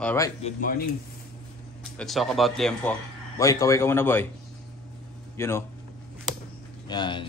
Alright, good morning. Let's talk about liempo. Boy, kaway ka muna, boy. You know. Yan.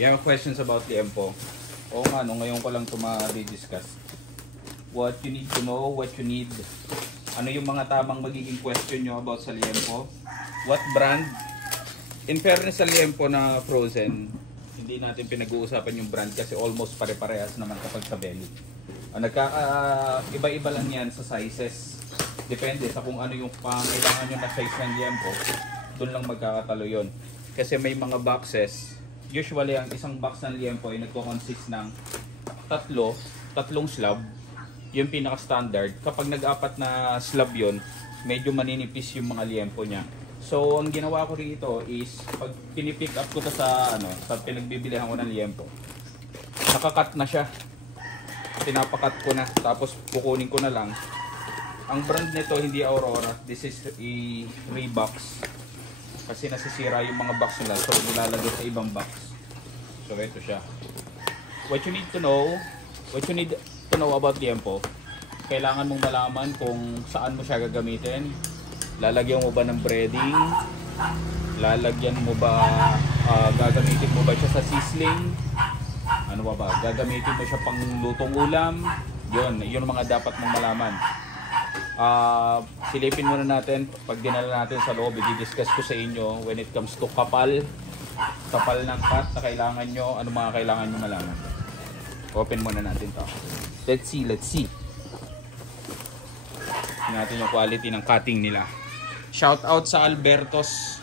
You have questions about liempo? Oo nga, no, ngayon ko lang ito ma-discuss. What you need to know, what you need. Ano yung mga tamang magiging question nyo about sa liempo? What brand? In fairness sa liempo na frozen, hindi natin pinag-uusapan yung brand kasi almost pare-parehas naman kapag sa belly. Iba-iba lang yan sa sizes. Depende sa kung ano yung pangailangan nyo na size ng liempo, doon lang magkakatalo yun. Kasi may mga boxes, usually ang isang box ng liempo ay nagko-consist ng tatlong slab, yung pinaka-standard. Kapag nag-apat na slab yun, medyo maninipis yung mga liempo niya. So, ang ginawa ko rito is, pag pinipick up ko to sa pinagbibilihan ko ng liempo, nakakat na siya. Pinapakat ko na, tapos kukunin ko na lang. Ang brand nito hindi Aurora, this is a Reeboks. Kasi nasisira yung mga box nila, so nilalagay sa ibang box. So ito siya. What you need to know about liempo, kailangan mong malaman kung saan mo siya gagamitin. Lalagyan mo ba ng breading? Lalagyan mo ba, gagamitin mo ba siya sa sizzling? Ano ba? Gagamitin mo siya pang lutong ulam? Yun mga dapat mong malaman. Silipin muna natin, pag dinala natin sa loob, i-discuss ko sa inyo when it comes to kapal ng cut na kailangan nyo, ano mga kailangan nyo malaman. Open muna natin to. Let's see. Tingnan natin yung quality ng cutting nila. Shout out sa Albertos.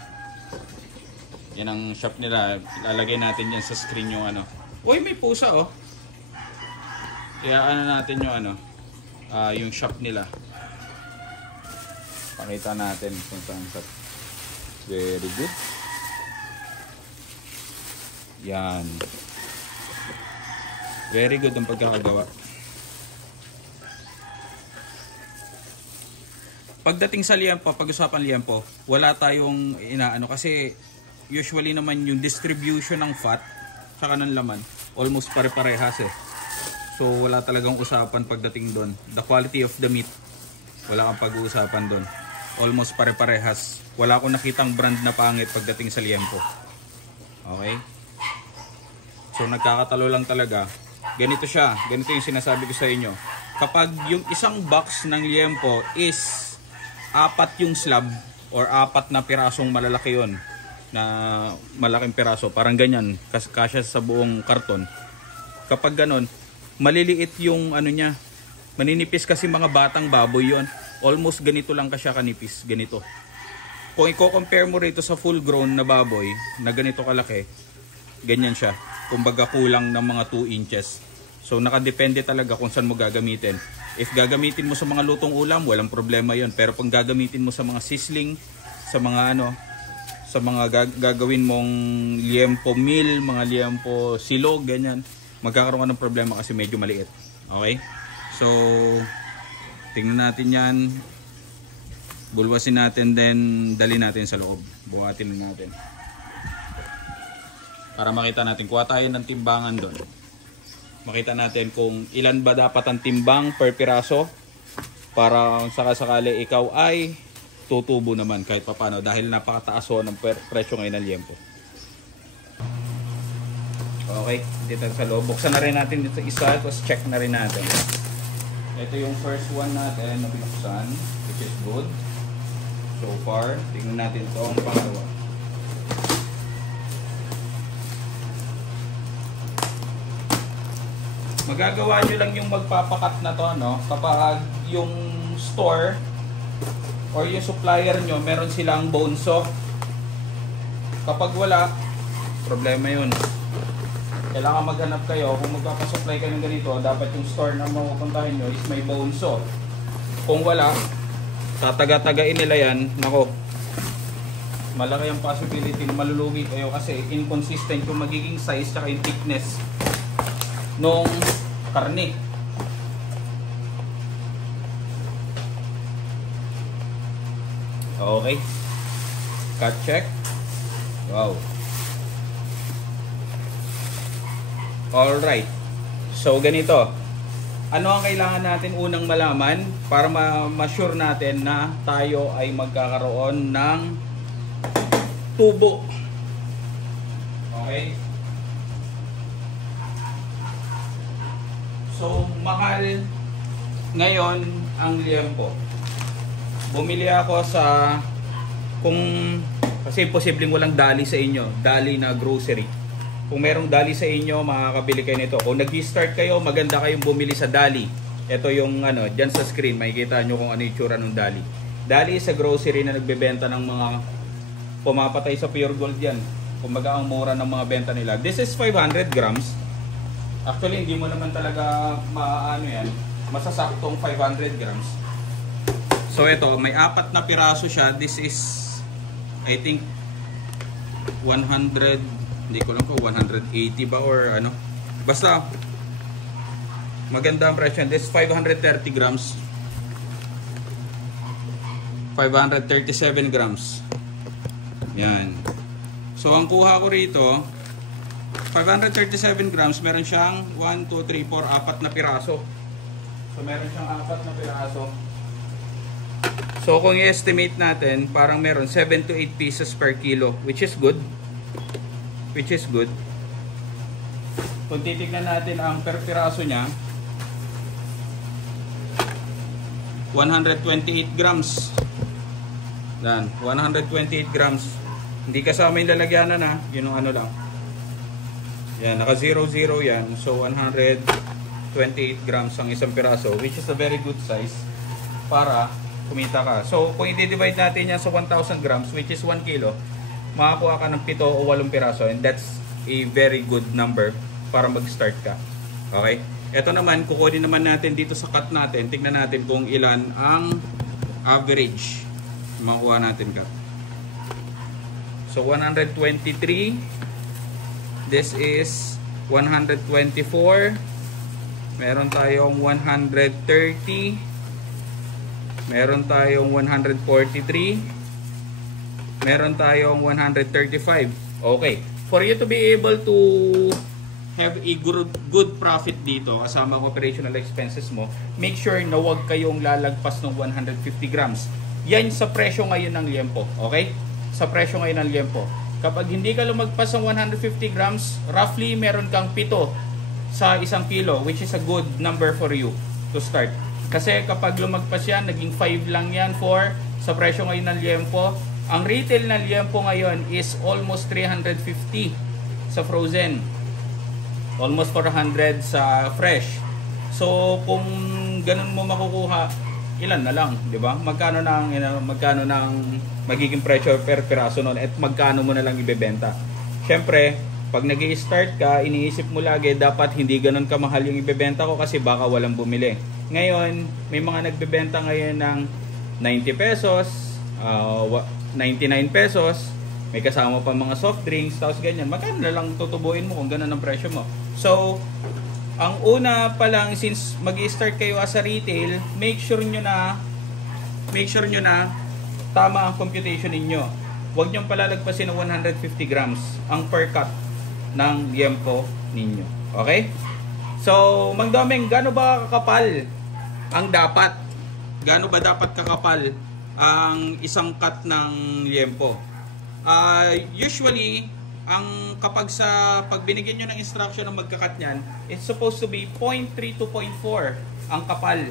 Yan ang shop nila. Ilalagay natin yan sa screen yung ano. Uy, may pusa oh. Kaya ano natin yung yung shop nila. Pakita natin kung saan sa. Very good. Yan. Very good ang pagkakagawa. Pagdating sa liempo, pag-usapan liempo, wala tayong inaano kasi usually naman yung distribution ng fat saka ng laman almost pare-parehas eh. So wala talagang usapan pagdating doon. The quality of the meat, wala kang pag-uusapan doon. Almost pare-parehas. Wala akong nakitang brand na pangit pagdating sa liempo. Okay? So nagkakatalo lang talaga. Ganito siya. Ganito yung sinasabi ko sa inyo. Kapag yung isang box ng liempo is 4 yung slab or 4 na pirasong malalaki yon, na malaking piraso, parang ganyan, kasya sa buong karton. Kapag ganon, maliliit yung ano niya. Maninipis kasi mga batang baboy yon. Almost ganito lang kasya kanipis, ganito. Kung i-compare mo rito sa full grown na baboy na ganito kalaki, ganyan siya. Kumbaga kulang ng mga 2 inches. So nakadepende talaga kung saan mo gagamitin. If gagamitin mo sa mga lutong ulam, walang problema yon. Pero kung gagamitin mo sa mga sizzling, sa mga sa mga gagawin mong liempo meal, mga liempo silog, ganyan, magkakaroon ka ng problema kasi medyo maliit. Okay? So tingnan natin yan, bulwasin natin, then dali natin sa loob, buhatin natin para makita natin. Kuha tayo ng timbangan doon, makita natin kung ilan ba dapat ang timbang per piraso para sakasakali ikaw ay tutubo naman kahit papano dahil napakataas ng presyo ngayon ng liempo. Okay, dito sa loob, buksan na rin natin dito isa, tapos check na rin natin. Ito yung first one natin na binuksan, which is good so far. Tingnan natin ito ang pangalawa. Magagawa nyo lang yung magpapakat na to, no? Kapag yung store or yung supplier nyo, meron silang bone saw. Kapag wala, problema yun. Kailangan maghanap kayo. Kung magpapasupply kayo ng ganito, dapat yung store na mapupuntahin nyo is may bone saw. Kung wala, tataga-tagain nila yan. Nako, malaki ang possibility na malulugi kayo kasi inconsistent yung magiging size at yung thickness nung karne. Okay, cut check. Wow. Alright, so ganito ano ang kailangan natin unang malaman para ma-sure natin na tayo ay magkakaroon ng tubo. Okay? So, mahal ngayon ang liempo. Bumili ako sa, kasi posibleng walang dali sa inyo, dali na grocery. Kung merong dali sa inyo, makakabili kayo nito. Kung nag-start kayo, maganda kayong bumili sa dali. Ito yung ano, dyan sa screen, makikita nyo kung ano yung tsura ng dali. Dali sa grocery na nagbebenta ng mga pumapatay sa pure gold yan. Kumbaga ang mura ng mga benta nila. This is 500 grams. Actually, hindi mo naman talaga maano yan, masasaktong 500 grams. So ito, may 4 na piraso siya. This is, I think, 100, hindi ko lang ko 180 ba or ano. Basta maganda ang presyo. This is 530 grams. 537 grams. Yan. So ang kuha ko rito 537 grams, meron siyang 1, 2, 3, 4, 4 na piraso. So meron siyang 4 na piraso. So kung i-estimate natin, parang meron 7 to 8 pieces per kilo, which is good. Which is good. Kung titignan natin ang per piraso niya, 128 grams. Yan, 128 grams. Hindi kasama yung lalagyanan na, yun ang ano lang. Yan, naka 0, 0 yan. So 128 grams ang isang piraso, which is a very good size para kumita ka. So kung i-divide natin yan sa 1,000 grams, which is 1 kilo, makakuha ka ng 7 o 8 piraso, and that's a very good number para mag-start ka. Okay? Ito naman, kukunin naman natin dito sa cut natin. Tingnan natin kung ilan ang average makuha natin cut. So 123. This is 124. Meron tayong 130. Meron tayong 143. Meron tayong 135. Okay. For you to be able to have a good profit dito, kasama ang operational expenses mo, make sure na huwag kayong lalagpas ng 150 grams. Yan sa presyo ngayon ng liempo. Okay? Sa presyo ngayon ng liempo. Kapag hindi ka lumagpas ng 150 grams, roughly meron kang 7 sa isang kilo, which is a good number for you to start. Kasi kapag lumagpas yan, naging 5 lang yan for sa presyo ngayon ng liempo. Ang retail na liempo ngayon is almost 350 sa frozen. Almost 400 sa fresh. So kung ganun mo makukuha, ilan na lang, 'di ba? Magkano nang magiging presyo per piraso noon at magkano mo na lang ibebenta. Syempre, pag nag-i-start ka, iniisip mo lagi dapat hindi ganun kamahal yung ibebenta ko kasi baka walang bumili. Ngayon, may mga nagbebenta ngayon ng 90 pesos, 99 pesos, may kasama pa mga soft drinks, tapos ganyan. Magkano na lang tutubuin mo kung ganun ang presyo mo. So, ang una pa lang, since mag-i-start kayo as a retail, make sure nyo na tama ang computation ninyo. Huwag nyo palalagpasin ng 150 grams ang per cup ng liempo ninyo. Okay? So, Mang Domeng, gaano ba kakapal ang dapat? Gaano ba dapat kakapal ang isang cut ng liempo? Usually, kapag binigyan nyo ng instruction ng magkakat nyan, it's supposed to be 0.3 to 0.4 ang kapal.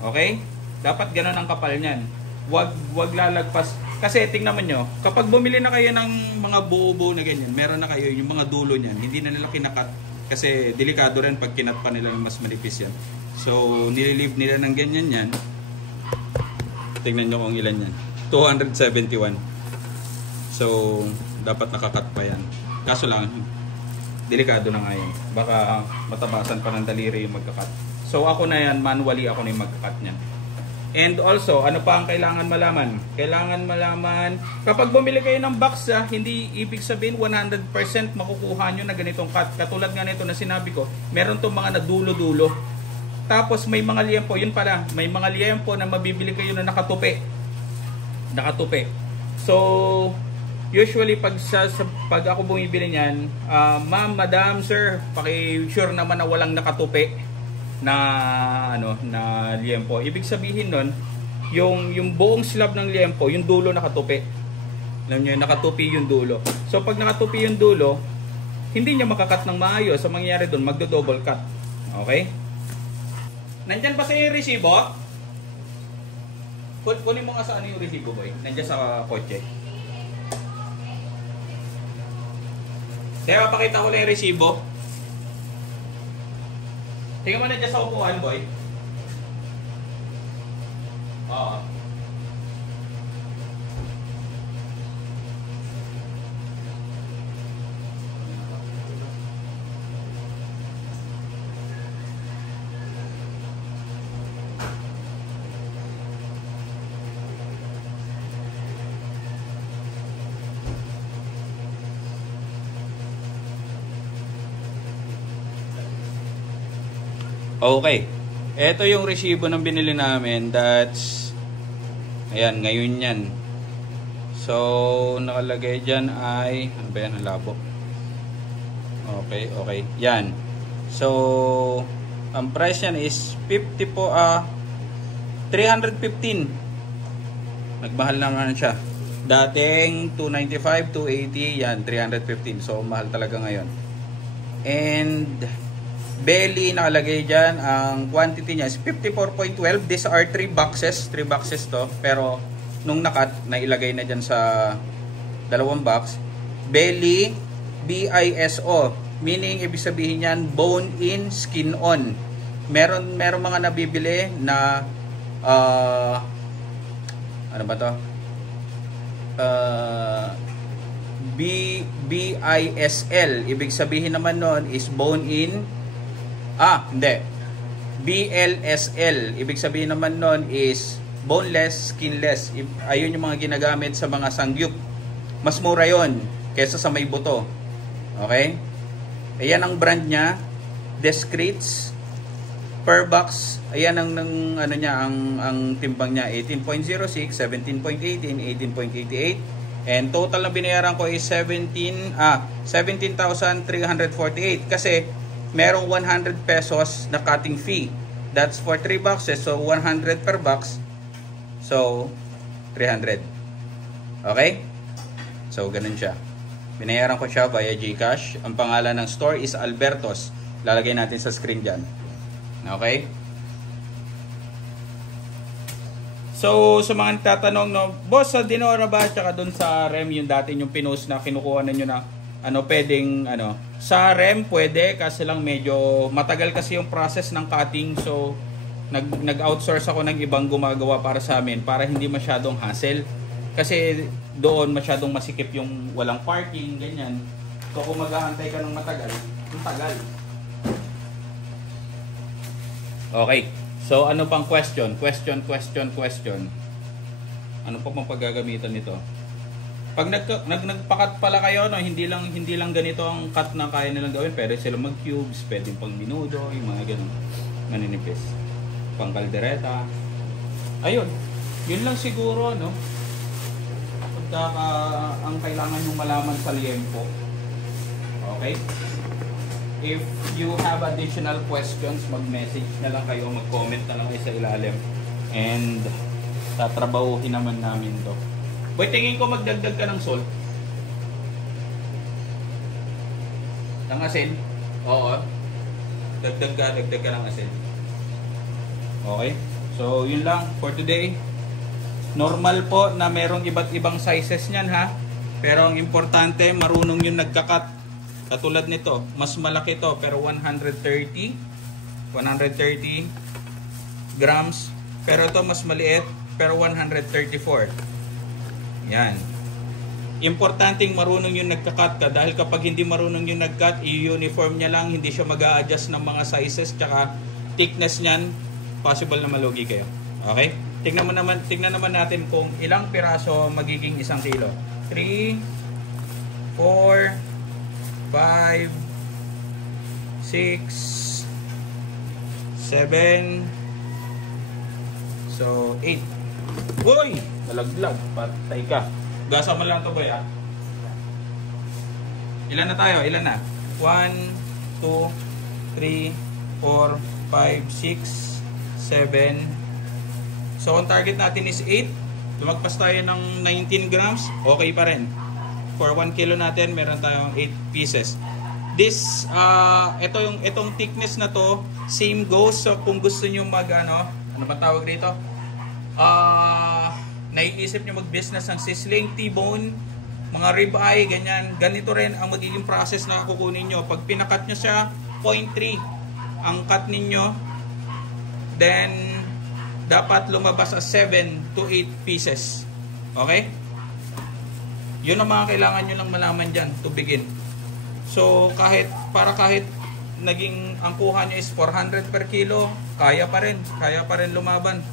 Okay? Dapat ganun ang kapal nyan. Wag lalagpas. Kasi tingnan mo nyo, kapag bumili na kayo ng mga buo-buo na ganyan, meron na kayo yung mga dulo nyan, hindi na nila kinakat. Kasi delikado rin pag kinat pa nila yung mas manipis yan. So, nililive nila ng ganyan yan. Tingnan nyo kung ilan yan. 271. So, dapat nakakat pa yan. Kaso lang, delikado na nga yan. Baka matabasan pa ng daliri yung magkakat. So, ako na yan, manually ako na yung magkakat niyan. And also, ano pa ang kailangan malaman? Kailangan malaman, kapag bumili kayo ng box, hindi ibig sabihin 100% makukuha nyo na ganitong cut. Katulad nga nito na sinabi ko, meron itong mga nadulo-dulo. Tapos may mga liempo, yun pala, may mga liempo na mabibili kayo na nakatupi. Nakatupi. So, usually pag ako bumibili niyan, ma'am, madam, sir, paki-sure naman na walang nakatupi. na na liempo. Ibig sabihin nun, yung buong slab ng liempo, yung dulo nakatupi. Alam niyo, nakatupi yung dulo. So pag nakatupi yung dulo, hindi niya makakat ng maayos. Sa mangyayari doon, magdo-double cut. Okay? Nandyan ba sa yung resibo? Kunin mo nga sa ano yung resibo, boy. Nandyan sa kotse. Kaya mapakita ko lang yung resibo. Tingnan mo nandyan sa upuan, boy. Oo. Okay. Ito yung resibo ng binili namin. That's, ayan, ngayon yan. So, nakalagay dyan ay, ano ba yan, ang labo? Okay, okay. Yan. So, ang price yan is 50 po, 315. Nagmahal naman siya. Dating 295, 280, yan, 315. So, mahal talaga ngayon. And belly nakalagay dyan, ang quantity niya is 54.12. These are 3 boxes. 3 boxes to. Pero nung nakat, nailagay na dyan sa 2 box. Belly, BISO. Meaning, ibig sabihin yan, bone in, skin on. Meron mga nabibili na ano ba to? BISL. Ibig sabihin naman nun is bone in, hindi. BLSL. Ibig sabihin naman nun is boneless, skinless. Ayun yung mga ginagamit sa mga sangyup. Mas mura yon kaysa sa may buto. Okay? Ayan ang brand niya. Discreets. Per box. Ayan ang ano niya, ang timbang niya. 18.06, 17.18, 18.88. And total na binayaran ko is 17,348. Kasi merong 100 pesos na cutting fee. That's for 3 boxes. So, 100 per box. So, 300. Okay? So, ganun siya. Binayaran ko siya via GCash. Ang pangalan ng store is Albertos. Lalagay natin sa screen dyan. Okay? So, sa mga tatanong, no, boss, sa Dinora ba? Tsaka dun sa REM, yung dati yung pinost na kinukuha ninyo na pwedeng, sa REM pwede, kasi lang medyo matagal kasi yung process ng cutting. So, nag-outsource ako ng ibang gumagawa para sa amin para hindi masyadong hassle. Kasi doon masyadong masikip yung walang parking, ganyan. So, kung maghahantay ka ng matagal, ang tagal. Okay. So, ano pang question? Question. Ano pa pang paggagamitan nito? Pag nagpakat pala kayo, no, hindi lang ganito ang cut na kaya nilang gawin. Pwede sila mag-cubes, pwede pang minudo, yung mga ganun. Maninipis. Pang kaldereta. Ayun. Yun lang siguro, no? Ang kailangan yung malaman sa liempo. Okay? If you have additional questions, mag-message na lang kayo, mag-comment na lang kayo sa ilalim. And tatrabahuhin naman namin to. Boy, tingin ko magdagdag ka ng salt. Ng asin? Oo. Dagdag ka ng asin. Okay? So, yun lang for today. Normal po na merong iba't ibang sizes niyan, ha? Pero ang importante, marunong yung nagkakat. Katulad nito, mas malaki to pero 130 grams. Pero ito mas maliit pero 134. Yan. Importanteng marunong yung nagka-cut ka dahil kapag hindi marunong yung nag-cut, i-uniform niya lang, hindi siya mag-a-adjust ng mga sizes tsaka thickness niyan, possible na malugi kayo. Okay? Tingnan naman natin kung ilang piraso magiging 1 kilo. 3 4 5 6 7 so 8. Uy! Nalaglag. Patay ka. Gasa mo lang to, boy, ha? Ilan na tayo? Ilan na? 1 2 3 4 5, 6, 7. So, ang target natin is 8. Lumagpas tayo ng 19 grams. Okay pa rin. For 1 kilo natin, meron tayong 8 pieces. This, itong thickness na to, same goes. So, kung gusto nyo ano ba tawag dito? Naiisip nyo mag-business ng sizzling, T-bone, mga ribeye, ganyan. Ganito rin ang magiging process na kukunin nyo. Pag pinakat nyo siya, 0.3 ang cut ninyo, then dapat lumabas sa 7 to 8 pieces. Okay? Yun ang mga kailangan nyo lang malaman dyan to begin. So, kahit naging ang kuha nyo is 400 per kilo, kaya pa rin lumaban.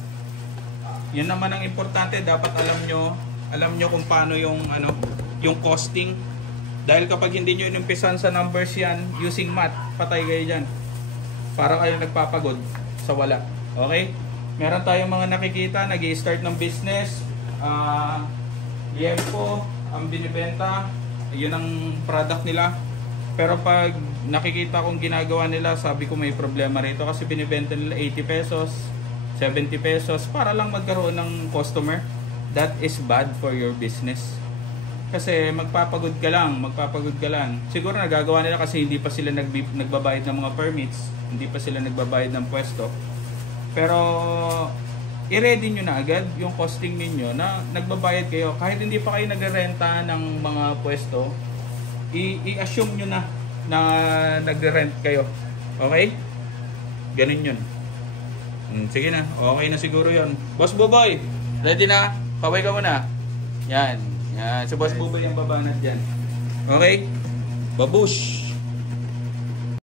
Yun naman ang importante, dapat alam nyo kung paano yung costing. Dahil kapag hindi nyo inumpisan sa numbers yan, using math, patay kayo dyan. Para kayo nagpapagod sa wala. Okay? Meron tayong mga nakikita, nag-i-start ng business. Liempo, ang binibenta, yun ang product nila. Pero pag nakikita kong ginagawa nila, sabi ko may problema rito kasi binibenta nila 80 pesos, 70 pesos para lang magkaroon ng customer. That is bad for your business. Kasi magpapagod ka lang. Siguro nagagawa nila kasi hindi pa sila nagbabayad ng mga permits, hindi pa sila nagbabayad ng pwesto. Pero i-ready nyo na agad yung costing ninyo na nagbabayad kayo. Kahit hindi pa kayo nagrerenta ng mga pwesto, i-assume nyo na nagre-rent kayo. Okay? Ganun yun. Sige na. Okay na siguro yun. Boss Buboy, ready na? Kaway ka muna. Yan. Si Boss Buboy yung babanat dyan. Okay? Babush!